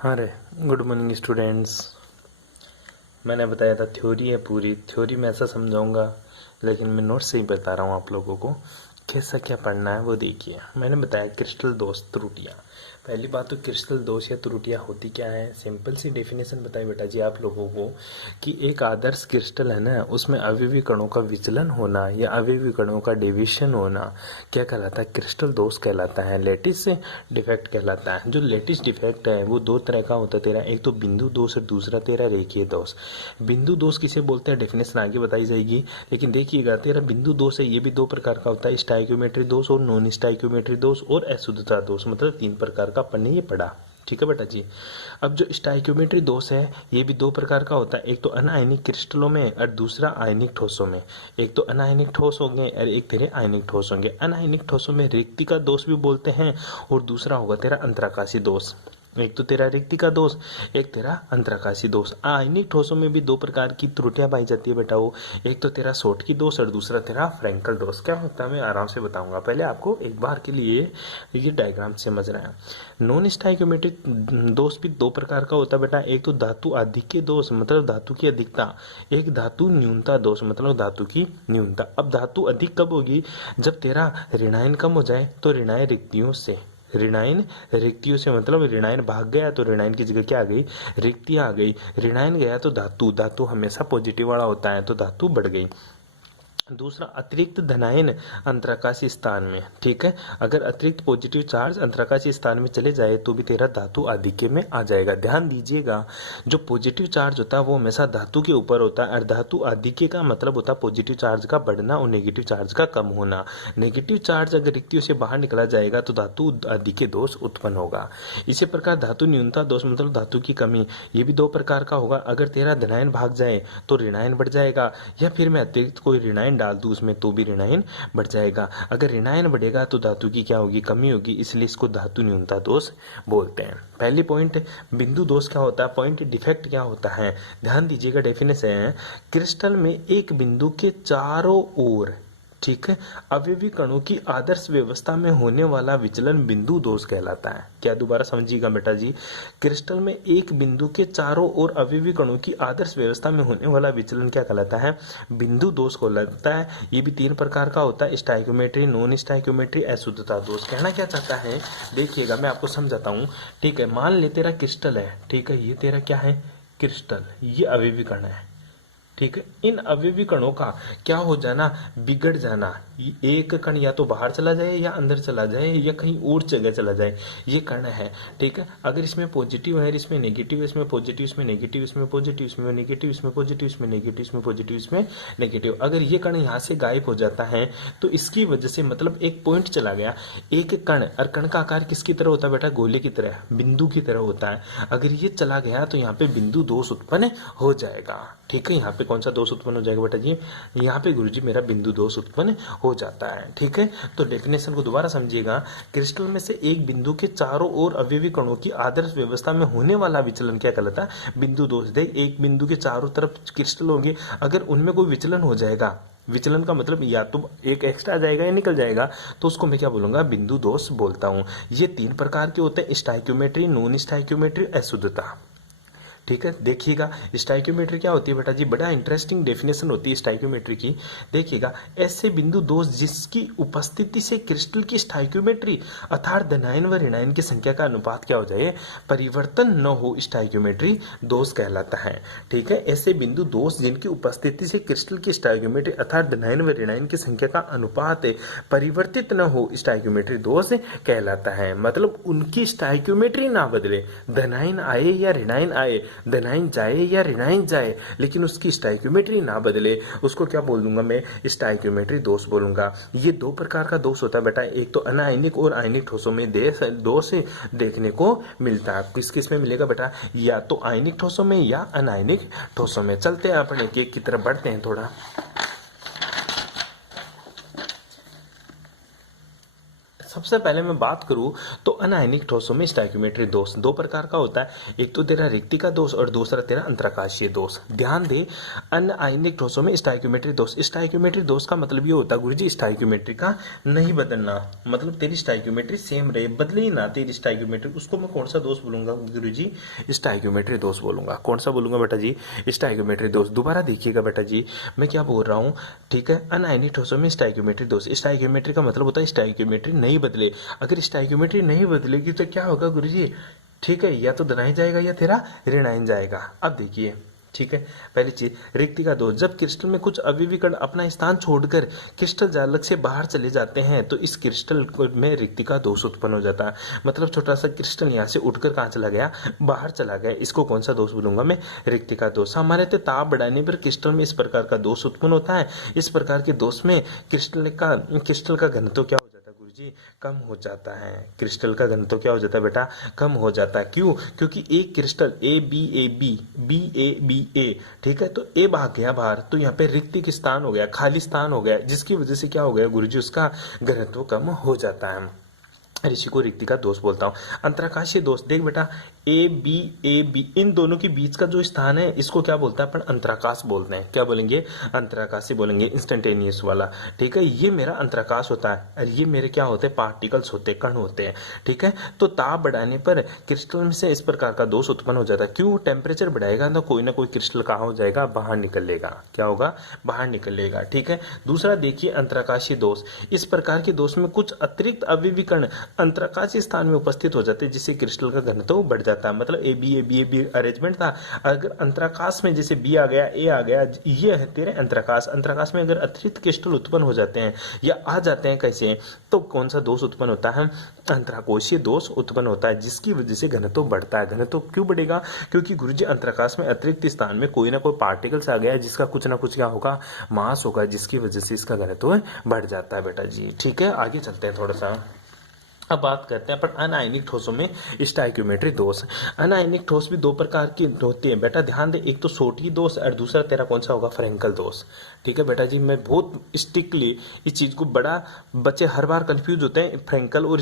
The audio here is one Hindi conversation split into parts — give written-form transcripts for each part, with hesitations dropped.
हाँ रे, गुड मॉर्निंग स्टूडेंट्स। मैंने बताया था थ्योरी है, पूरी थ्योरी मैं ऐसा समझाऊंगा, लेकिन मैं नोट्स से ही बता रहा हूँ आप लोगों को कैसा क्या पढ़ना है। वो देखिए, मैंने बताया क्रिस्टल दोष त्रुटियाँ। पहली बात तो क्रिस्टल दोष या त्रुटियाँ होती क्या है, सिंपल सी डेफिनेशन बताई बेटा जी आप लोगों को कि एक आदर्श क्रिस्टल है ना, उसमें अवयवी कणों का विचलन होना या अवयवी कणों का डेविएशन होना क्या कहलाता है, क्रिस्टल दोष कहलाता है, लेटिस डिफेक्ट कहलाता है। जो लेटिस डिफेक्ट है वो दो तरह का होता है तेरा, एक तो बिंदु दोष और दूसरा तेरा रेखीय दोष। बिंदु दोष किसे बोलते हैं डेफिनेशन आगे बताई जाएगी, लेकिन देखिएगा तेरा बिंदु दोष है ये भी दो प्रकार का होता है, स्टाइक्योमेट्री दोष और नॉन स्टाइक्योमेट्री दोष और अशुद्धता दोष, मतलब तीन प्रकार का अपन ने ये पढ़ा। ठीक है बेटा जी। अब जो स्टाइक्योमेट्री दोष है ये भी दो प्रकार का होता है, एक तो अनायनिक क्रिस्टलों में और दूसरा आयनिक ठोसों में। एक तो अनायनिक ठोस होंगे और एक तेरे आयनिक ठोस होंगे। अनायनिक ठोसों में रिक्ति का दोष भी बोलते हैं और दूसरा होगा तेरा अंतराकाशी दोष। एक तो तेरा रिक्ति का दोष, एक तेरा अंतराकाशी दोष। आयनिक ठोसों में भी दो प्रकार की त्रुटियां पाई जाती है बेटा, वो एक तो तेरा शॉर्टकी दोष और दूसरा तेरा फ्रैंकल दोष। क्या होता है मैं आराम से बताऊंगा, पहले आपको एक बार के लिए ये डायग्राम समझना है। नॉन स्टाइक्योमेट्रिक दोष भी दो प्रकार का होता है बेटा, एक तो धातु आधिक्य दोष मतलब धातु की अधिकता, एक धातु न्यूनता दोष मतलब धातु की न्यूनता। अब धातु अधिक कब होगी, जब तेरा ऋणायन कम हो जाए तो ऋणायन रिक्तियों से, ऋणायन रिक्तियों से मतलब ऋणायन भाग गया तो ऋणायन की जगह क्या आ गई, रिक्तियां आ गई। ऋणायन गया तो धातु, धातु हमेशा पॉजिटिव वाला होता है तो धातु बढ़ गई। दूसरा अतिरिक्त धनायन अंतराकाशी स्थान में, ठीक है, अगर अतिरिक्त पॉजिटिव चार्ज अंतराकाशी स्थान में चले जाए तो भी तेरा धातु आधिक्य में आ जाएगा। ध्यान दीजिएगा, जो पॉजिटिव चार्ज होता है वो हमेशा धातु के ऊपर होता है और धातु आधिक्य का मतलब होता है पॉजिटिव चार्ज का बढ़ना और नेगेटिव चार्ज का कम होना। नेगेटिव चार्ज अगर रिक्तियों से बाहर निकला जाएगा तो धातु आधिक्य दोष उत्पन्न होगा। इसी प्रकार धातु न्यूनता दोष मतलब धातु की कमी, ये भी दो प्रकार का होगा। अगर तेरा धनायन भाग जाए तो ऋणायन बढ़ जाएगा, या फिर मैं अतिरिक्त कोई ऋणायन डाल दूं उसमें तो भी ऋणायन बढ़ जाएगा। अगर ऋणायन बढ़ेगा तो धातु की क्या होगी, कमी होगी, इसलिए इसको धातु न्यूनता दोष बोलते हैं। पहली पॉइंट बिंदु दोष क्या होता है, पॉइंट डिफेक्ट क्या होता है, ध्यान दीजिएगा। डेफिनेशन है, क्रिस्टल में एक बिंदु के चारों ओर, ठीक है, अवयवी कणों की आदर्श व्यवस्था में होने वाला विचलन बिंदु दोष कहलाता है। क्या, दोबारा समझिएगा बेटा जी, क्रिस्टल में एक बिंदु के चारों ओर अवयवी कणों की आदर्श व्यवस्था में होने वाला विचलन क्या कहलाता है, बिंदु दोष कहलाता है। ये भी तीन प्रकार का होता है, स्टाइक्योमेट्री, नॉन स्टाइक्योमेट्री, अशुद्धता दोष। कहना क्या चाहता है देखिएगा, मैं आपको समझाता हूँ। ठीक है, मान ले तेरा क्रिस्टल है, ठीक है, ये तेरा क्या है क्रिस्टल, ये अवयवी कण है, ठीक है। इन अवयवी कणों का क्या हो जाना, बिगड़ जाना। एक कण या तो बाहर चला जाए या अंदर चला जाए या कहीं और जगह चला जाए, ये कण है, ठीक है। अगर इसमें पॉजिटिव है, इसमें नेगेटिव, इसमें पॉजिटिव, इसमें नेगेटिव, इसमें पॉजिटिव, इसमें नेगेटिव, इसमें पॉजिटिव, इसमें नेगेटिव, इसमें पॉजिटिव, इसमें नेगेटिव, अगर ये कण यहाँ से गायब हो जाता है तो इसकी वजह से मतलब एक पॉइंट चला गया। एक कण, और कण का आकार किसकी तरह होता है बेटा, गोले की तरह, बिंदु की तरह होता है। अगर ये चला गया तो यहाँ पे बिंदु दोष उत्पन्न हो जाएगा, ठीक है। यहाँ पे कौन सा दोष उत्पन्न हो जाएगा बेटा जी, यहाँ पे गुरुजी मेरा बिंदु दोष उत्पन्न हो जाता है, ठीक है। तो डेफिनेशन को दोबारा समझिएगा, क्रिस्टल में से एक बिंदु के चारों ओर अवयवी कणों की आदर्श व्यवस्था में होने वाला विचलन क्या कहलाता है, बिंदु दोष। देख, एक बिंदु के चारों तरफ क्रिस्टल होंगे, अगर उनमें कोई विचलन हो जाएगा, विचलन का मतलब या तो एक एक्स्ट्रा जाएगा या निकल जाएगा, तो उसको मैं क्या बोलूंगा, बिंदु दोष बोलता हूं। ये तीन प्रकार के होते हैं, स्टाइक्योमेट्री, नॉन स्टाइक्योमेट्री, अशुद्धता, ठीक है। देखिएगा स्टाइक्योमेट्री क्या होती है बेटा जी, बड़ा इंटरेस्टिंग डेफिनेशन होती है स्टाइक्योमेट्री की। देखिएगा, ऐसे बिंदु दोष जिसकी उपस्थिति से क्रिस्टल की स्टाइक्योमेट्री अर्थात धनायन व ऋणायन की संख्या का अनुपात क्या हो जाए, परिवर्तन न हो, स्टाइक्योमेट्री दोष कहलाता है, ठीक है। ऐसे बिंदु दोष जिनकी उपस्थिति से क्रिस्टल की स्टाइक्योमेट्री अर्थात धनायन व ऋणायन की संख्या का अनुपात परिवर्तित न हो, स्टाइक्योमेट्री दोष कहलाता है। मतलब उनकी स्टाइक्योमेट्री ना बदले, धनायन आए या ऋणायन आए, धनायन जाए या ऋणायन जाए, लेकिन उसकी स्टाइक्योमेट्री ना बदले, उसको क्या बोल दूंगा मैं, स्टाइक्योमेट्री दोष बोलूंगा। ये दो प्रकार का दोष होता है बेटा, एक तो अनायनिक और आयनिक ठोसों में दोष देखने को मिलता है। किस किस में मिलेगा बेटा, या तो आयनिक ठोसों में या अनायनिक ठोसों में। चलते हैं अपने एक की तरफ बढ़ते हैं थोड़ा। सबसे पहले मैं बात करूं तो अनायनिक ठोसों में स्टोइकियोमेट्रिक दोष दो प्रकार का होता है। एक तो तेरा रिक्तिका दोष और दूसरा तेरा अंतराकाशीय दोष। ध्यान दे, अनायनिक ठोसों में स्टोइकियोमेट्रिक दोष, स्टोइकियोमेट्रिक दोष का मतलब ये होता है गुरुजी स्टोइकियोमेट्री का नहीं बदलना, मतलब तेरी स्टोइकियोमेट्री सेम रहे, बदले ही ना तेरी स्टोइकियोमेट्री। उसको मैं कौन सा दोष बोलूंगा गुरुजी? स्टोइकियोमेट्रिक दोष बोलूंगा। कौन सा बोलूंगा बेटा जी? स्टोइकियोमेट्रिक दोष। दोबारा देखिएगा बेटा जी मैं क्या बोल रहा हूँ, ठीक है। अनायनिक ठोसों में स्टोइकियोमेट्रिक दोष, स्टोइकियोमेट्री का मतलब होता है स्टोइकियोमेट्री नहीं बदले। अगर स्टोइकियोमेट्री नहीं बदलेगी तो क्या होगा गुरुजी? ठीक है, या तो धनायन जाएगा या तेरा ऋणायन जाएगा। अब देखिए, ठीक है, पहली चीज रिक्तिका दोष, जब क्रिस्टल में कुछ अवयवी कण अपना स्थान छोड़कर क्रिस्टल जालक से बाहर चले जाते हैं तो इस क्रिस्टल में रिक्तिका दोष उत्पन्न हो जाता है। मतलब छोटा सा क्रिस्टल यहाँ से उठकर कहाँ चला गया? बाहर चला गया। इसको कौन सा दोष बोलूंगा मैं? रिक्तिका दोष। सामान्यतः ताप बढ़ाने पर क्रिस्टल में इस प्रकार का दोष उत्पन्न होता है। इस प्रकार के दोष में क्रिस्टल का घनत्व क्या जी कम हो जाता है। क्रिस्टल का घनत्व क्या हो जाता है बेटा? कम हो जाता है। क्यों? क्योंकि एक क्रिस्टल ए, ठीक है, तो ए भाग गया बाहर, तो यहाँ पे रिक्तिक स्थान हो गया, खाली स्थान हो गया, जिसकी वजह से क्या हो गया गुरुजी? उसका घनत्व कम हो जाता है। ऋषि को रिक्ति का दोष बोलता हूं। अंतराकाशीय दोष, देख बेटा ए बी इन दोनों के बीच का जो स्थान है इसको क्या बोलता है? अपन अंतराकाश बोलते हैं। क्या बोलेंगे? अंतराकाशी बोलेंगे, इंस्टेंटेनियस वाला, ठीक है। ये मेरा अंतराकाश होता है और ये मेरे क्या होते हैं? पार्टिकल्स होते हैं, कण होते हैं, ठीक है। तो ताप बढ़ाने पर क्रिस्टल में से इस प्रकार का दोष उत्पन्न हो जाता है। क्यों? टेम्परेचर बढ़ाएगा तो कोई ना कोई क्रिस्टल कहाँ हो जाएगा? बाहर निकलेगा। क्या होगा? बाहर निकलेगा, ठीक है। दूसरा देखिए अंतराकाशीय दोष, इस प्रकार के दोष में कुछ अतिरिक्त अवयवी कण अंतराकाशीय स्थान में उपस्थित हो जाते हैं जिससे क्रिस्टल का घनत्व बढ़ जाता है। मतलब ए बी अरेंजमेंट था। अगर अंतराकाश में जैसे बी आ गया, ए आ गया, ये है तेरे अंतराकाश। अंतराकाश में अगर अतिरिक्त क्रिस्टल उत्पन्न हो जाते हैं या आ जाते हैं कैसे, तो कौन सा दोष उत्पन्न होता है? अंतराकोशीय दोष उत्पन्न होता है, जिसकी वजह से घनत्व बढ़ता है। घनत्व क्यों बढ़ेगा? क्योंकि गुरुजी अंतराकाश में अतिरिक्त स्थान में कोई ना कोई पार्टिकल्स आ गया जिसका कुछ ना कुछ क्या होगा? मास होगा, जिसकी वजह से इसका घनत्व बढ़ जाता है बेटा जी, ठीक है। आगे चलते हैं थोड़ा सा। अब बात करते हैं पर अनायनिक ठोसों में स्टोइकियोमेट्रिक दोष। अनायनिक ठोस भी दो प्रकार की होती है बेटा, ध्यान दे। एक तो सोटी दोष और दूसरा तेरा कौन सा होगा? फ्रेंकल दोष, ठीक है बेटा जी। मैं बहुत स्ट्रिक्टली इस चीज को, बड़ा बच्चे हर बार कंफ्यूज होते हैं फ्रेंकल और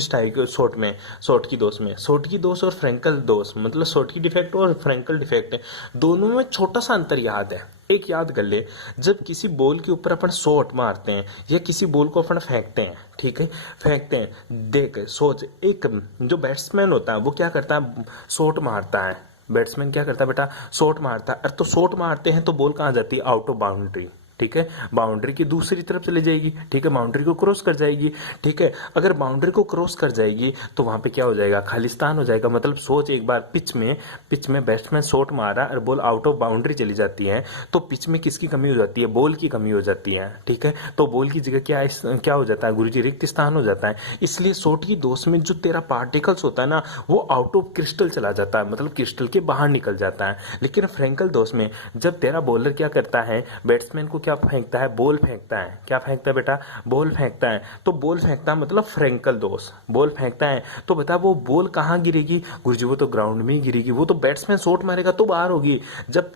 सोटकी दोष और फ्रेंकल दोष, मतलब सोटकी डिफेक्ट और फ्रेंकल डिफेक्ट, दोनों में छोटा सा अंतर याद है। एक याद कर ले, जब किसी बॉल के ऊपर अपन शॉट मारते हैं या किसी बॉल को अपन फेंकते हैं, ठीक है, फेंकते हैं, देख सोच, एक जो बैट्समैन होता है वो क्या करता है? शॉट मारता है। बैट्समैन क्या करता है बेटा? शॉट मारता है। तो शॉट मारते हैं तो बॉल कहाँ जाती है? आउट ऑफ बाउंड्री, ठीक है, बाउंड्री की दूसरी तरफ चली जाएगी, ठीक है, बाउंड्री को क्रॉस कर जाएगी, ठीक है। अगर बाउंड्री को क्रॉस कर जाएगी तो वहां पे क्या हो जाएगा? खालिस्तान हो जाएगा। मतलब सोच, एक बार पिच में बैट्समैन शॉट मारा और बॉल आउट ऑफ बाउंड्री चली जाती है तो पिच में किसकी कमी हो जाती है? बॉल की कमी हो जाती है, ठीक है। तो बॉल की जगह क्या हो जाता है गुरुजी? रिक्त स्थान हो जाता है। इसलिए शॉट की दोष में जो तेरा पार्टिकल्स होता है ना, वो आउट ऑफ क्रिस्टल चला जाता है, मतलब क्रिस्टल के बाहर निकल जाता है। लेकिन फ्रेंकल दोष में जब तेरा बॉलर क्या करता है? बैट्समैन को क्या फेंकता है? बॉल फेंकता है। क्या फेंकता है बेटा? बॉल फेंकता है। तो बॉल फेंकता है मतलब फ्रेंकल दोष, बॉल फेंकता है। तो बता वो बॉल कहाँ गिरेगी गुरुजी? वो तो ग्राउंड में ही गिरेगी। वो तो बैट्समैन शॉट मारेगा तो बाहर होगी। जब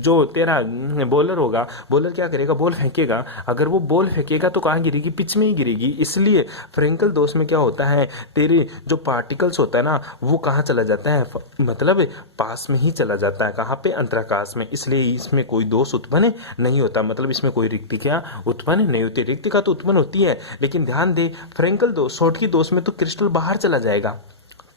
जो तेरा बॉलर होगा, बॉलर क्या करेगा? बॉल फेंकेगा। अगर वो बॉल फेंकेगा तो कहाँ गिरेगी? पिच में ही गिरेगी। इसलिए फ्रेंकल दोष में क्या होता है? तेरे जो पार्टिकल्स होता है ना, वो कहाँ चला जाता है? मतलब पास में ही चला जाता है। कहाँ पे? अंतराकाश में। इसलिए इसमें कोई दोष उत्पन्न नहीं होता, मतलब इसमें कोई रिक्तिका उत्पन्न नहीं होती। रिक्तिका तो उत्पन्न होती है, लेकिन ध्यान दे फ्रेंकल दोष, शॉट की दोष में तो क्रिस्टल बाहर चला जाएगा,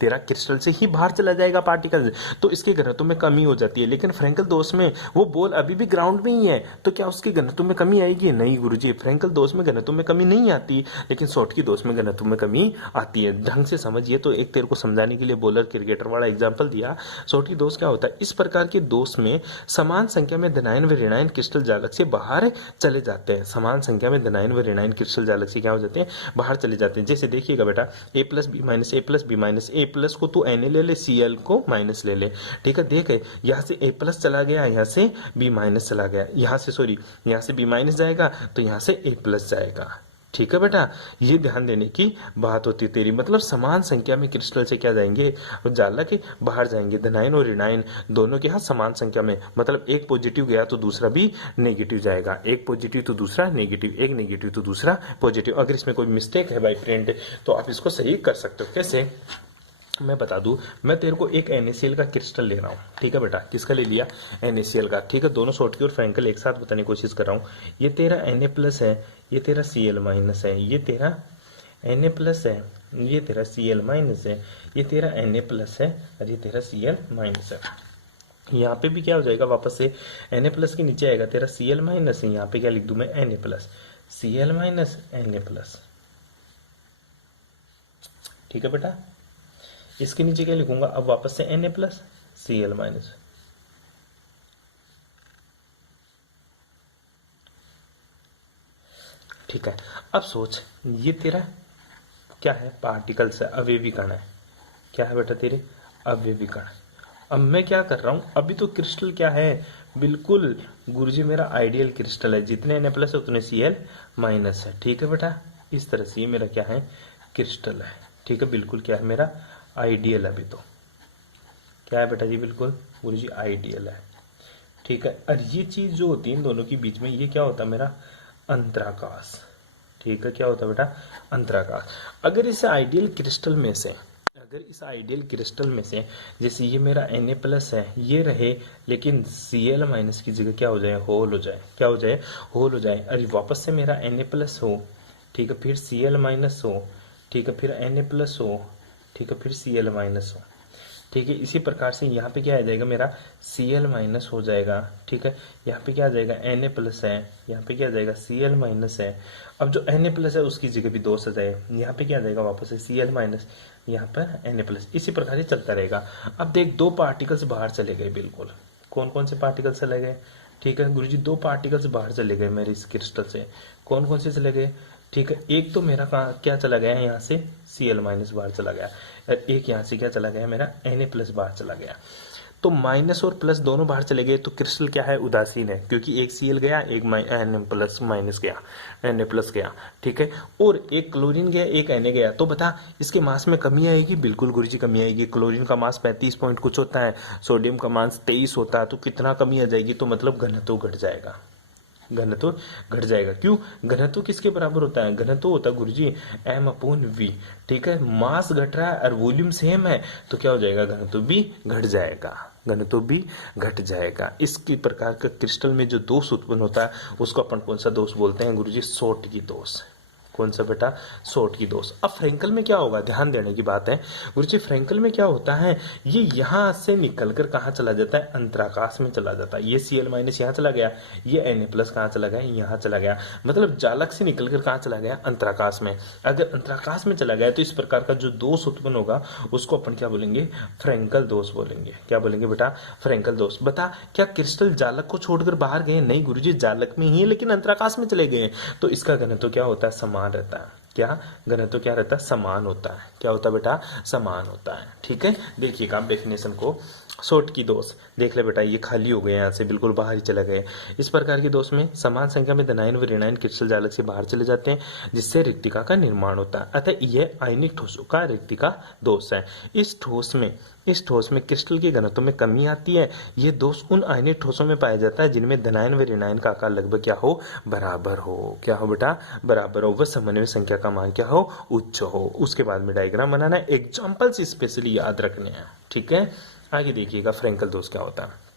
तेरा क्रिस्टल से ही बाहर चला जाएगा पार्टिकल, तो इसके घनत्व में कमी हो जाती है। लेकिन फ्रेंकल दोष में वो बॉल अभी भी ग्राउंड में ही है, तो क्या उसके घनत्व में कमी आएगी? नहीं गुरुजी, फ्रेंकल दोष में घनत्व में कमी नहीं आती, लेकिन शॉट की दोष में घनत्व में कमी आती है। ढंग से समझिए। तो एक तेरे को समझाने के लिए बॉलर क्रिकेटर वाला एग्जाम्पल दिया। शॉट की दोष क्या होता है? इस प्रकार के दोष में समान संख्या में धनायन व ऋणायन क्रिस्टल जालक से बाहर चले जाते हैं। समान संख्या में धनायन व ऋणायन क्रिस्टल जालक से क्या हो जाते हैं? बाहर चले जाते हैं। जैसे देखिएगा बेटा, ए प्लस बी माइनस, ए प्लस बी माइनस, ए प्लस को तू Na ले ले, Cl को माइनस ले ले, ठीक है। देख यहाँ से A प्लस चला गया, यहाँ से B माइनस चला गया, यहाँ से बी माइनस जाएगा तो यहाँ से A प्लस जाएगा, ठीक है बेटा, ये ध्यान देने की बात होती है तेरी। मतलब समान संख्या में क्रिस्टल से क्या जाएंगे, जालक के बाहर जाएंगे। धनायन और ऋणायन दोनों के यहाँ समान संख्या में, मतलब एक पॉजिटिव गया तो दूसरा भी नेगेटिव जाएगा, एक पॉजिटिव तो दूसरा नेगेटिव, एक नेगेटिव तो दूसरा पॉजिटिव। अगर इसमें कोई मिस्टेक है भाई फ्रेंड तो आप इसको सही कर सकते हो। कैसे, मैं बता दूं, मैं तेरे को एक NaCl का क्रिस्टल ले रहा हूँ, ठीक है बेटा। किसका ले लिया, NaCl का, ठीक है। दोनों शॉर्टकी और फ्रैंकल एक साथ बताने की कोशिश कर रहा हूँ। ये तेरा Na+ है, ये तेरा Cl- है, ये तेरा Na+ है, ये तेरा Cl- है, ये तेरा Na+ है और ये तेरा Cl- है। यहाँ पे भी क्या हो जाएगा, वापस से Na+ के नीचे आएगा तेरा Cl- है। यहाँ पे क्या लिख दूं मैं, Na+, Cl- Na+, ठीक है बेटा। इसके नीचे क्या लिखूंगा अब, वापस से Na+, Cl-, ठीक है। अब सोच, ये तेरा क्या है, पार्टिकल्स है, अवयवी कण है। क्या है बेटा तेरे, अवयवी कण। अब मैं क्या कर रहा हूं, अभी तो क्रिस्टल क्या है, बिल्कुल गुरुजी मेरा आइडियल क्रिस्टल है, जितने Na+ है उतने Cl- है, ठीक है बेटा। इस तरह से ये मेरा क्या है, क्रिस्टल है, ठीक है। बिल्कुल क्या है, मेरा आइडियल। अभी तो क्या है बेटा जी, बिल्कुल गुरुजी आइडियल है, ठीक है। और ये चीज जो होती है इन दोनों के बीच में, ये क्या होता है, मेरा अंतराकाश, ठीक है। क्या होता है बेटा, अंतराकाश। अगर इस आइडियल क्रिस्टल में से, अगर इस आइडियल क्रिस्टल में से जैसे ये मेरा Na+ है, ये रहे, लेकिन Cl- की जगह क्या हो जाए, होल हो जाए, क्या हो जाए, होल हो जाए। अरे वापस से मेरा Na+ हो, ठीक है, फिर Cl- हो, ठीक है, फिर Na+ हो, ठीक है, फिर Cl- हो, ठीक है। इसी प्रकार से यहाँ पे क्या आ जाएगा, मेरा Cl- हो जाएगा, ठीक है। यहाँ पे क्या आ जाएगा, Na+ है, यहाँ पे क्या आ जाएगा, Cl- है। अब जो Na+ है उसकी जगह भी 2 आ जाए, यहाँ पे क्या आ जाएगा, वापस से Cl-, यहाँ पर Na+। इसी प्रकार से चलता रहेगा। अब देख, 2 पार्टिकल्स बाहर चले गए, बिल्कुल। कौन कौन से पार्टिकल्स चले गए, ठीक है गुरुजी, 2 पार्टिकल्स बाहर चले गए मेरे इस क्रिस्टल से। कौन कौन से चले गए, ठीक है। एक तो मेरा कहाँ क्या चला गया है, यहाँ से Cl- बाहर चला गया, और एक यहाँ से क्या चला गया, मेरा Na+ बाहर चला गया। तो माइनस और प्लस दोनों बाहर चले गए तो क्रिस्टल क्या है, उदासीन है, क्योंकि एक Cl गया, एक Na+ गया, Na+ गया, ठीक है। और एक क्लोरीन गया, एक Na गया। तो बता, इसके मास में कमी आएगी, बिल्कुल गुरुजी कमी आएगी। क्लोरीन का मास 35 पॉइंट कुछ होता है, सोडियम का मास 23 होता है, तो कितना कमी आ जाएगी, तो मतलब घनत्व घट जाएगा, घनत्व घट जाएगा। क्यों, घनत्व किसके बराबर होता है, घनत्व होता है गुरुजी M/V, ठीक है। मास घट रहा है और वॉल्यूम सेम है, तो क्या हो जाएगा, घनत्व भी घट जाएगा, घनत्व भी घट जाएगा। इसकी प्रकार का क्रिस्टल में जो दोष उत्पन्न होता है उसको अपन कौन सा दोष बोलते हैं गुरुजी, शॉर्ट की दोष। कौन सा बेटा, शॉर्ट की दोष। अब फ्रैंकल में क्या होगा, ध्यान देने की बात है गुरुजी। फ्रैंकल में क्या होता है, ये यहां से निकलकर कहाँ चला जाता है, अंतराकाश में चला जाता है। ये Cl- यहाँ चला गया, ये Na+ कहाँ चला गया, यहाँ चला गया। मतलब जालक से निकलकर कहाँ चला गया, अंतराकाश में। अगर अंतराकाश में चला गया तो इस प्रकार का जो दोष उत्पन्न होगा उसको अपन क्या बोलेंगे, फ्रैंकल दोष बोलेंगे। क्या बोलेंगे बेटा, फ्रैंकल दोष। बता, क्या क्रिस्टल जालक को छोड़कर बाहर गए, नहीं गुरुजी, जालक में ही है लेकिन अंतराकाश में चले गए। तो इसका घनत्व क्या होता है, समान रहता है। क्या घनत्व क्या रहता है, समान होता है। क्या होता है बेटा, समान होता है, ठीक है। देखिएगा आप डेफिनेशन को, शॉर्ट की दोष देख ले बेटा, ये खाली हो गए, यहाँ से बिल्कुल बाहर ही चले गए। इस प्रकार के दोष में समान संख्या में धनायन व ऋणायन क्रिस्टल जालक से बाहर चले जाते हैं, जिससे रिक्तिका का निर्माण होता है। अतः यह आयनिक ठोसों का रिक्तिका दोष है। इस ठोस में क्रिस्टल के घनत्व में कमी आती है। यह दोष उन आयनिक ठोसों में पाया जाता है जिनमें धनायन व ऋणायन का आकार लगभग क्या हो, बराबर हो। क्या हो बेटा, बराबर हो। वह समन्वय संख्या का मान क्या हो, उच्च हो। उसके बाद में डायग्राम बनाना है, एग्जांपल्स स्पेशली याद रखने हैं, ठीक है। आगे देखिएगा फ्रैंकल दोष क्या होता है।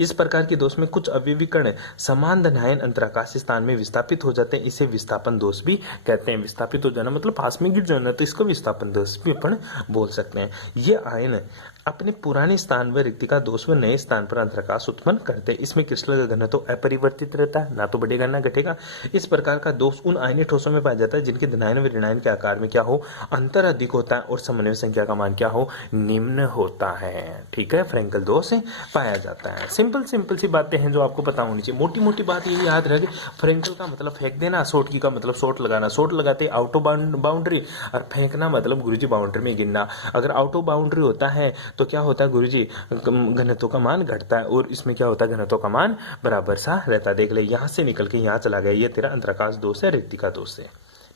इस प्रकार के दोष में कुछ अवयवी कण समान धनायन अंतराकाश स्थान में विस्थापित हो जाते हैं, इसे विस्थापन दोष भी कहते हैं। विस्थापित हो जाना मतलब पास में गिर जाना, तो इसको विस्थापन दोष भी अपन बोल सकते हैं। ये आयन अपने पुराने स्थान व रिक्तिका दोष व नए स्थान पर अंतराकाश उत्पन्न करते हैं। इसमें क्रिस्टल का घनत्व अपरिवर्तित रहता है, ना तो बढ़ेगा ना घटेगा। इस प्रकार का दोष उन आयनीय ठोसों में पाया जाता है जिनके धनायन व ऋणायन के आकार में क्या हो, अंतर अधिक होता है और समन्वय संख्या का मान क्या हो, निम्न होता है, ठीक है। फ्रैंकल दोष पाया जाता है। सिंपल सिंपल सी बातें हैं जो आपको पता होनी चाहिए। मोटी मोटी बात ये याद रहे, फ्रेंकल का मतलब फेंक देना, शॉर्टकी का मतलब शॉट लगाना, शॉट लगाते आउट ऑफ बाउंड्री, और फेंकना मतलब गुरुजी बाउंड्री में गिरना। अगर आउट ऑफ बाउंड्री होता है तो क्या होता है गुरुजी, घनत्व का मान घटता है, और इसमें क्या होता है, घनत्व का मान बराबर सा रहता है। देख ले, यहाँ से निकल के यहाँ चला गया, ये तेरा अंतराकाश दोष है, रिक्तिका दोष है।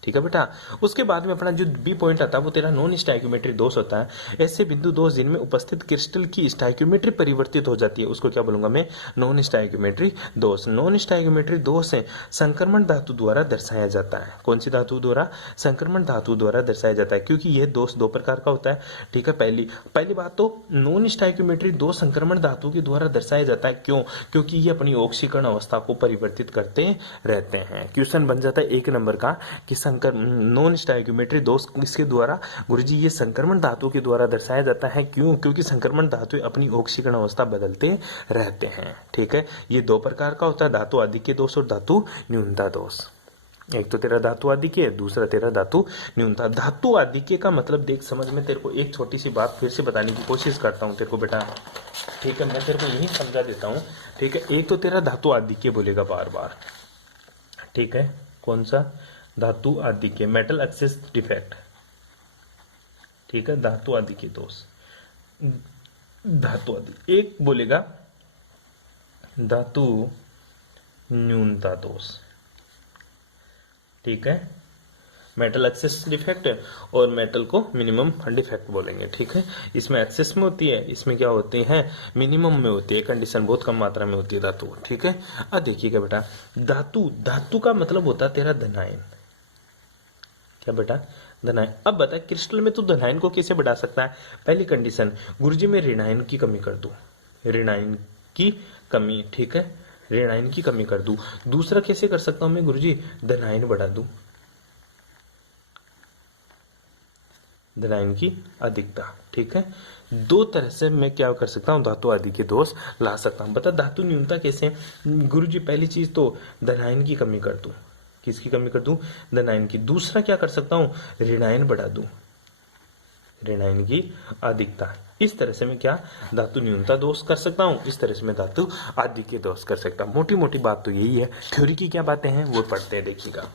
ठीक है बेटा। उसके बाद में अपना जो बी पॉइंट आता है वो तेरा नॉन स्टाइक्योमेट्री दोष होता है। ऐसे बिंदु दोष जिनमें उपस्थित क्रिस्टल की स्टाइक्योमेट्री परिवर्तित हो जाती है, उसको क्या बोलूंगा मैं, नॉन स्टाइक्योमेट्री दोष। नॉन स्टाइक्योमेट्री दोष है संक्रमण धातु द्वारा दर्शाया जाता है। कौन सी धातु द्वारा, संक्रमण धातु द्वारा दर्शाया जाता है, क्योंकि यह दोष दो प्रकार का होता है। ठीक है, पहली बात तो नॉन स्टाइक्योमेट्री दोष संक्रमण धातु के द्वारा दर्शाया जाता है। क्यों, क्योंकि ये अपनी ऑक्सीकरण अवस्था को परिवर्तित करते रहते हैं। क्वेश्चन बन जाता है 1 नंबर का कि नॉन स्टाइक्योमेट्री दोष इसके द्वारा गुरुजी ये संक्रमण धातु के द्वारा दर्शाया जाता है। क्यों, क्योंकि संक्रमण धातु अपनी ऑक्सीकरण अवस्था बदलते रहते हैं। ठीक है, ये दो प्रकार का होता है, धातु आधिक्य दोष और धातु न्यूनता दोष। एक तो तेरा धातु आधिक्य, दूसरा तेरा धातु न्यूनता। धातु आधिक्य का मतलब देख, समझ में, तेरे को एक छोटी सी बात फिर से बताने की कोशिश करता हूँ तेरे को बेटा। ठीक है, मैं तेरे को यही समझा देता हूँ। ठीक है, एक तो तेरा धातु आधिक्य बोलेगा बार बार। ठीक है, कौन सा, धातु आधिक्य, मेटल एक्सेस डिफेक्ट। ठीक है, धातु आधिक्य दोष, धातु आधिक्य। एक बोलेगा धातु न्यूनता दोष। ठीक है, मेटल एक्सेस डिफेक्ट और मेटल को मिनिमम डिफेक्ट बोलेंगे। ठीक है, इसमें एक्सेस में होती है, इसमें क्या होती है, मिनिमम में होती है, कंडीशन बहुत कम मात्रा में होती है धातु। ठीक है, अब देखिएगा बेटा, धातु का मतलब होता है तेरा धनायन। क्या बेटा, धनायन। अब बता, क्रिस्टल में तू धनायन को कैसे बढ़ा सकता है। पहली कंडीशन, गुरुजी में ऋणायन की कमी कर दूं, ऋणायन की कमी। ठीक है, ऋणायन की कमी कर दूं। दूसरा कैसे कर सकता हूं मैं गुरुजी, धनायन बढ़ा दूं, धनायन की अधिकता। ठीक है, दो तरह से मैं क्या कर सकता हूं, धातु आदि के दोष ला सकता हूं। बता धातु न्यूनता कैसे, गुरुजी पहली चीज तो धनायन की कमी कर दूं। किसकी कमी कर दूं, धनायन की। दूसरा क्या कर सकता हूं, ऋणायन बढ़ा दूं, ऋणायन की अधिकता। इस तरह से मैं क्या, धातु न्यूनता दोष कर सकता हूं, इस तरह से मैं धातु आदि के दोष कर सकता हूं। मोटी मोटी बात तो यही है। थ्योरी की क्या बातें हैं वो पढ़ते हैं, देखिएगा।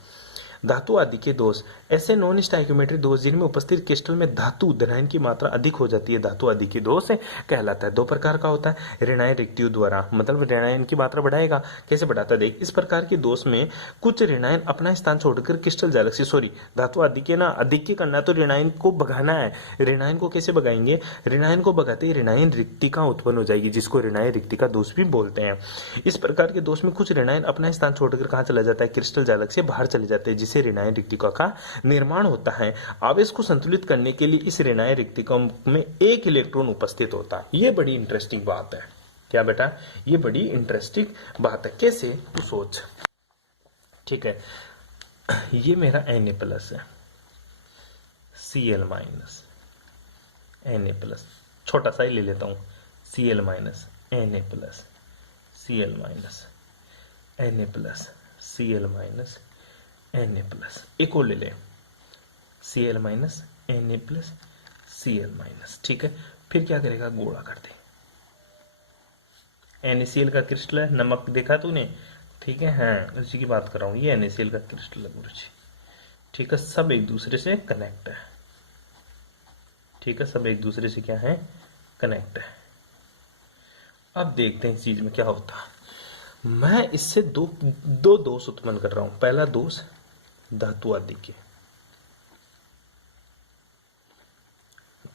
धातु आदि के दोष, ऐसे नॉन स्टाइक्योमेट्री दोष जिनमें उपस्थित क्रिस्टल में धातु धनायन की मात्रा अधिक हो जाती है, धातु आदि के दोष कहलाता है। दो प्रकार का होता है, ऋणायन रिक्तियों द्वारा, मतलब ऋणायन की मात्रा बढ़ाएगा। कैसे बढ़ाता है देख, इस प्रकार के दोष में कुछ ऋणायन अपना स्थान छोड़कर क्रिस्टल जालक से, सॉरी धातु आदि के ना अधिक करना है तो ऋणायन को भगाना है। ऋणायन को कैसे भगाएंगे, ऋणायन को भगाते ही ऋणायन रिक्तिका उत्पन्न हो जाएगी, जिसको ऋणायन रिक्तिका दोष भी बोलते हैं। इस प्रकार के दोष में कुछ ऋणायन अपना स्थान छोड़कर कहां चला जाता है, क्रिस्टल जालक से बाहर चले जाते हैं, जिसे ऋणायन रिक्तिका का निर्माण होता है। आवेश को संतुलित करने के लिए इस ऋणायन रिक्तिका में एक इलेक्ट्रॉन उपस्थित होता है। यह बड़ी इंटरेस्टिंग बात है। क्या बेटा, ये बड़ी इंटरेस्टिंग बात है। कैसे, तू सोच। ठीक है, ये मेरा Na+ है, Cl-, Na+, छोटा सा ही ले लेता हूं, Cl-, Na+, Cl-, Na+, Cl-, Na+, एक और ले ले, Cl-, Na+, Cl-। ठीक है, फिर क्या करेगा, गोला कर दे। NaCl का क्रिस्टल है, नमक देखा तूने, ठीक है, हाँ उसी की बात कर रहा हूँ। ये NaCl का क्रिस्टल है गुरुजी। ठीक है, सब एक दूसरे से कनेक्ट है। ठीक है, सब एक दूसरे से क्या है, कनेक्ट है। अब देखते हैं इस चीज में क्या होता है। मैं इससे दो दोष उत्पन्न कर रहा हूं। पहला दोष धातु आदि के।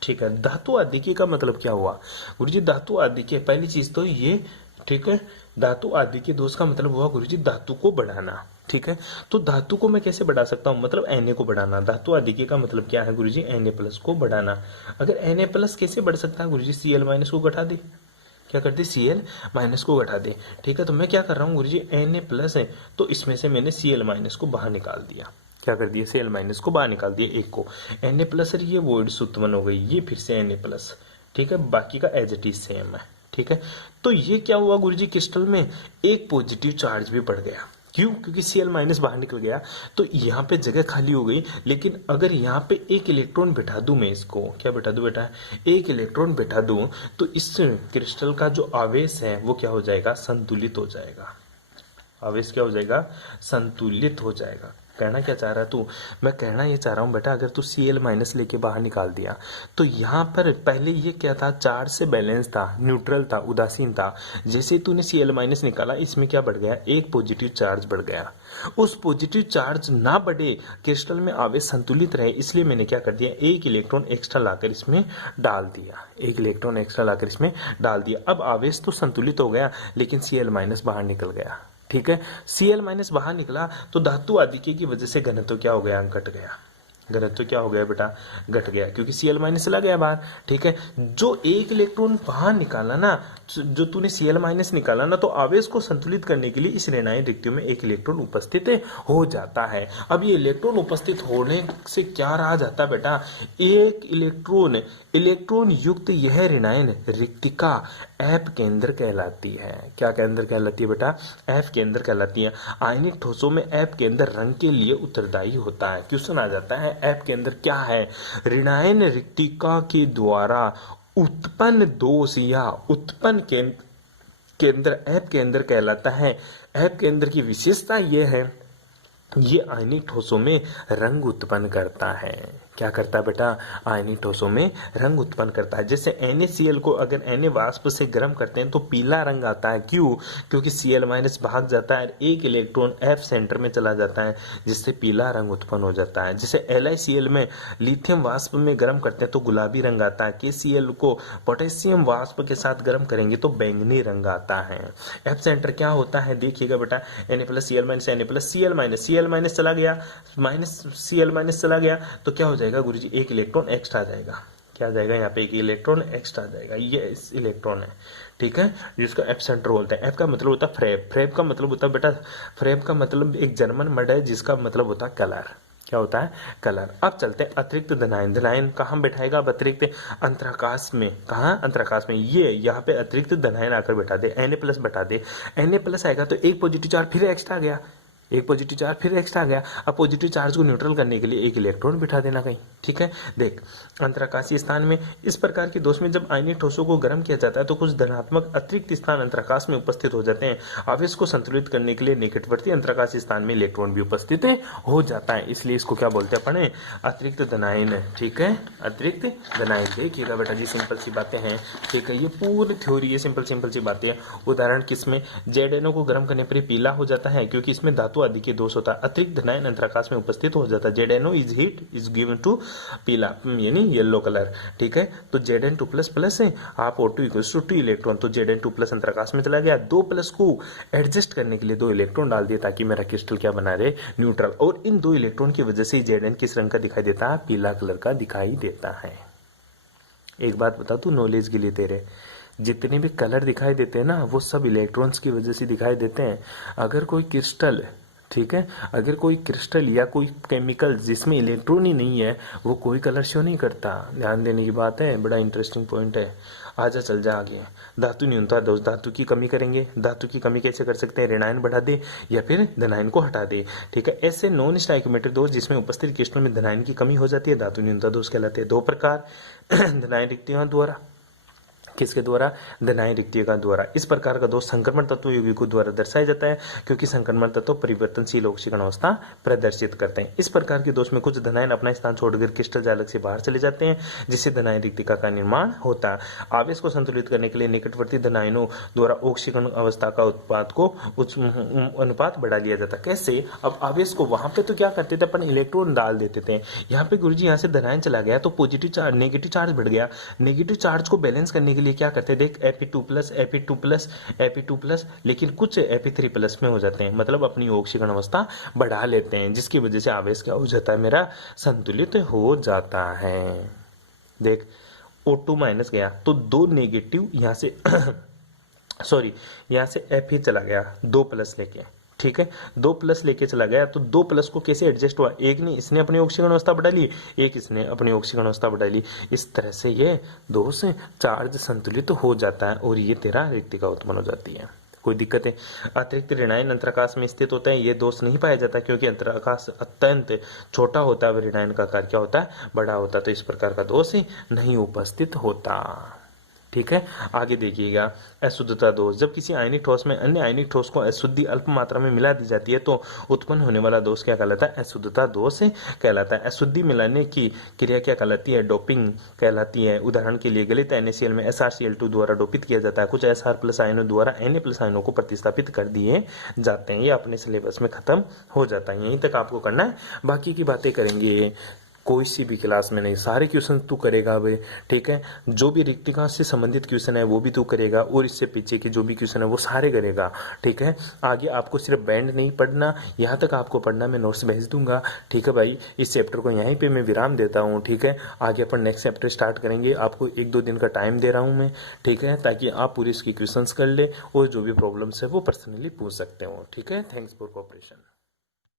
ठीक है, धातु आदिक्य का मतलब क्या हुआ गुरुजी, धातु आदिक्य पहली चीज तो ये, ठीक है, धातु आदिक्य दोष का मतलब हुआ गुरुजी धातु को बढ़ाना। ठीक है, तो धातु को मैं कैसे बढ़ा सकता हूं, मतलब Na को बढ़ाना। धातु आदिक्य का मतलब क्या है गुरुजी, Na+ को बढ़ाना। अगर Na+ कैसे बढ़ सकता है गुरुजी, Cl- को घटा दे। क्या कर दे, Cl- को घटा दे। ठीक है, तो मैं क्या कर रहा हूँ गुरुजी, Na+ है तो इसमें से मैंने Cl- को बाहर निकाल दिया। क्या कर दिया, Cl- को बाहर निकाल दिया, एक को। Na+ ये वॉइड्स उत्पन्न हो गई, ये फिर से Na+। ठीक है, बाकी का एज इट इज सेम है। ठीक है, तो ये क्या हुआ गुरुजी, क्रिस्टल में एक पॉजिटिव चार्ज भी बढ़ गया। क्यों? क्योंकि Cl माइनस बाहर निकल गया तो यहाँ पे जगह खाली हो गई। लेकिन अगर यहाँ पे एक इलेक्ट्रॉन बिठा दूं, मैं इसको क्या बिठा दूं बेटा, एक इलेक्ट्रॉन बिठा दूं, तो इस क्रिस्टल का जो आवेश है वो क्या हो जाएगा, संतुलित हो जाएगा। आवेश क्या हो जाएगा, संतुलित हो जाएगा। कहना क्या चाह रहा तू? मैं कहना ये चाह रहा हूँ बेटा, अगर तू Cl माइनस लेके बाहर निकाल दिया तो यहाँ पर पहले ये क्या था, चार्ज से बैलेंस था, न्यूट्रल था, उदासीन था। जैसे ही तूने Cl माइनस निकाला, इसमें क्या बढ़ गया, एक पॉजिटिव चार्ज बढ़ गया। उस पॉजिटिव चार्ज ना बढ़े, क्रिस्टल में आवेश संतुलित रहे, इसलिए मैंने क्या कर दिया, एक इलेक्ट्रॉन एक्स्ट्रा लाकर इसमें डाल दिया, एक इलेक्ट्रॉन एक्स्ट्रा लाकर इसमें डाल दिया। अब आवेश तो संतुलित हो गया, लेकिन Cl माइनस बाहर निकल गया। ठीक है, Cl माइनस बाहर निकला तो धातु आदिके की वजह से घनत्व क्या हो गया, घट गया। घनत्व क्या हो गया बेटा, घट गया, क्योंकि Cl माइनस चला गया बाहर। ठीक है, जो एक इलेक्ट्रॉन बाहर निकाला ना, जो तूने Cl माइनस निकाला ना, तो आवेश को संतुलित करने के लिए इस ऋणायन रिक्तियों में एक इलेक्ट्रॉन उपस्थित हो जाता है। अब ये इलेक्ट्रॉन उपस्थित होने से क्या रहा जाता बेटा, एक इलेक्ट्रॉन युक्त यह ऋणायन रिक्तिका एफ केंद्र कहलाती है। क्या केंद्र कहलाती है बेटा, एफ केंद्र कहलाती है। आयनिक ठोसों में एफ केंद्र रंग के लिए उत्तरदायी होता है। क्वेश्चन आ जाता है, एफ केंद्र क्या है? ऋणायन रिक्तिका के द्वारा उत्पन्न दोष या उत्पन्न केंद्र एफ केंद्र कहलाता है। एफ केंद्र की विशेषता यह है, ये आयनिक ठोसों में रंग उत्पन्न करता है। क्या करता है बेटा, आयनिक ठोसों में रंग उत्पन्न करता है। जैसे NaCl को अगर Na वाष्प से गर्म करते हैं तो पीला रंग आता है। क्यों? क्योंकि Cl माइनस भाग जाता है, एक इलेक्ट्रॉन F सेंटर में चला जाता है, जिससे पीला रंग उत्पन्न हो जाता है। जैसे LiCl में लिथियम वाष्प में गर्म करते हैं तो गुलाबी रंग आता है। KCl को पोटेशियम वाष्प के साथ गर्म करेंगे तो बैंगनी रंग आता है। F सेंटर क्या होता है, देखिएगा बेटा, Na+Cl minus Na+Cl minus Cl minus चला गया, माइनस Cl माइनस चला गया, तो क्या हो जाएगा गुरुजी, एक इलेक्ट्रॉन एक्स्ट्रा आ जाएगा। क्या आ जाएगा, यहाँ पे एक इलेक्ट्रॉन एक्स्ट्रा आ जाएगा। ये इस इलेक्ट्रॉन है, ठीक है, जिसको एफ सेंटर बोलते हैं। एफ का मतलब होता है फ्रेब, फ्रेब का मतलब होता है बेटा, फ्रेब का मतलब एक जर्मन वर्ड है जिसका मतलब होता है कलर। क्या होता है, कलर। अब चलते हैं अतिरिक्त धनायन। धनायन कहाँ बैठाएगा, अब अतिरिक्त अंतराकाश में। कहाँ, अंतराकाश में। ये यहाँ पे अतिरिक्त धनायन आकर बैठा दे, Na+ बैठा दे। Na+ आएगा तो एक पॉजिटिव चार्ज फिर एक्स्ट्रा आ गया, एक पॉजिटिव चार्ज फिर एक्स्ट्रा आ गया। अब पॉजिटिव चार्ज को न्यूट्रल करने के लिए एक इलेक्ट्रॉन बिठा देना कहीं। ठीक है, देख, अंतराकाशीय स्थान में इस प्रकार के दोष में जब आयनिक ठोसों को गर्म किया जाता है तो कुछ धनात्मक अतिरिक्त स्थान अंतराकाश में उपस्थित हो जाते हैं। आवेश को संतुलित करने के लिए निकटवर्ती अंतराकाशीय स्थान में इलेक्ट्रॉन भी उपस्थित हो जाता है, इसलिए इसको क्या बोलते हैं अपने, अतिरिक्त धनायन। ठीक है, अतिरिक्त धनायन। देखिएगा बेटा जी, सिंपल सी बातें हैं। ठीक है, ये पूरी थ्योरी है, सिंपल सी बातें हैं। उदाहरण किसमें, ZNO को गर्म करने पर ये पीला हो जाता है क्योंकि इसमें धातु आदि के दोष होता है। अतिरिक्त धनायन अंतराकाश में उपस्थित हो जाता है। ZNO is heat is given to पीला, यानी येलो कलर। ठीक है, तो Zn2+ है, आप O2 = 2 इलेक्ट्रॉन, तो Zn2+ अंतराकाश में चला गया। 2+ को एडजस्ट करने के लिए 2 इलेक्ट्रॉन डाल दिए ताकि मेरा क्रिस्टल क्या बना रहे, न्यूट्रल। और इन 2 इलेक्ट्रॉन की वजह से Zn किस रंग का दिखाई देता है, पीला कलर का दिखाई देता है। एक बात बता तू नॉलेज के लिए तेरे, जितने भी कलर दिखाई देते हैं ना, वो सब इलेक्ट्रॉन्स की वजह से दिखाई देते हैं। अगर कोई क्रिस्टल, ठीक है, अगर कोई क्रिस्टल या कोई केमिकल जिसमें इलेक्ट्रॉन ही नहीं है, वो कोई कलर शो नहीं करता। ध्यान देने की बात है, बड़ा इंटरेस्टिंग पॉइंट है। आजा चल जा आगे। धातु न्यूनता दोष, धातु की कमी करेंगे। धातु की कमी कैसे कर सकते हैं, ऋणायन बढ़ा दे या फिर धनायन को हटा दे। ठीक है, ऐसे नॉन स्टाइकोमेट्रिक दोष जिसमें उपस्थित क्रिस्टल में धनायन की कमी हो जाती है, धातु न्यूनता दोष कहलाते हैं। 2 प्रकार, धनायन रिक्तियों द्वारा, किसके द्वारा, धनायन रिक्तियों द्वारा। इस प्रकार का दोष संक्रमण तत्व यौगिकों द्वारा दर्शाया जाता है क्योंकि संक्रमण तत्व परिवर्तनशील ऑक्सीकरण अवस्था प्रदर्शित करते हैं। इस प्रकार के दोष में कुछ धनायन अपना स्थान छोड़कर क्रिस्टल जालक से बाहर चले जाते हैं, जिससे धनायन रिक्तिका का निर्माण होता है। आवेश को संतुलित करने के लिए निकटवर्ती धनायनों द्वारा ऑक्सीकरण अवस्था का उत्पाद को अनुपात बढ़ा लिया जाता है। कैसे, अब आवेश को वहां पे तो क्या करते थे अपन, इलेक्ट्रॉन डाल देते थे। यहाँ पे गुरुजी यहाँ से धनायन चला गया तो पॉजिटिव चार्ज, नेगेटिव चार्ज बढ़ गया। नेगेटिव चार्ज को बैलेंस करने के लिए क्या करते हैं, देख, Fe2+, लेकिन कुछ Fe3+ में हो जाते हैं, मतलब अपनी ऑक्सीकरण अवस्था बढ़ा लेते हैं, जिसकी वजह से आवेश क्या हो जाता है, मेरा संतुलित हो जाता है। देख, O2- गया तो 2 नेगेटिव यहाँ से सॉरी, यहाँ से Fe चला गया 2+ लेके। ठीक है, 2+ लेके चला गया तो 2+ को कैसे एडजस्ट हुआ, एक ने इसने अपनी ऑक्सीकरण अवस्था बढ़ा ली, एक इसने अपनी ऑक्सीकरण अवस्था बढ़ा ली। इस तरह से ये दोष चार्ज संतुलित हो जाता है और ये तेरा रिक्तिका उत्पन्न हो जाती है। कोई दिक्कत है। अतिरिक्त ऋणायन अंतराकाश में स्थित होते हैं, ये दोष नहीं पाया जाता क्योंकि अंतराकाश अत्यंत छोटा होता है, ऋणायन का आकार क्या होता है, बड़ा होता है, तो इस प्रकार का दोष नहीं उपस्थित होता। ठीक है, आगे देखिएगा अशुद्धता दोष। जब किसी आयनिक ठोस में अन्य आयनिक ठोस को अशुद्धि अल्प मात्रा में मिला दी जाती है तो उत्पन्न होने वाला दोष क्या कहलाता है, अशुद्धता दोष कहलाता है। अशुद्धि मिलाने की क्रिया क्या कहलाती है, डोपिंग कहलाती है। उदाहरण के लिए गलित NaCl में SrCl2 द्वारा डोपित किया जाता है। कुछ Sr+ आयनों द्वारा Na+ आयनों को प्रतिस्थापित कर दिए जाते हैं। ये अपने सिलेबस में खत्म हो जाता है, यहीं तक आपको करना है, बाकी की बातें करेंगे कोई सी भी क्लास में नहीं। सारे क्वेश्चन तू करेगा भाई, ठीक है। जो भी रिक्तिकांश से संबंधित क्वेश्चन है वो भी तू करेगा, और इससे पीछे के जो भी क्वेश्चन है वो सारे करेगा, ठीक है। आगे आपको सिर्फ बैंड नहीं पढ़ना, यहाँ तक आपको पढ़ना, मैं नोट्स भेज दूंगा, ठीक है भाई। इस चैप्टर को यहीं पे मैं विराम देता हूँ, ठीक है। आगे अपन नेक्स्ट चैप्टर स्टार्ट करेंगे, आपको 1-2 दिन का टाइम दे रहा हूँ मैं, ठीक है, ताकि आप पूरी इसकी क्वेश्चन कर ले और जो भी प्रॉब्लम्स है वो पर्सनली पूछ सकते हो, ठीक है। Thanks for cooperation.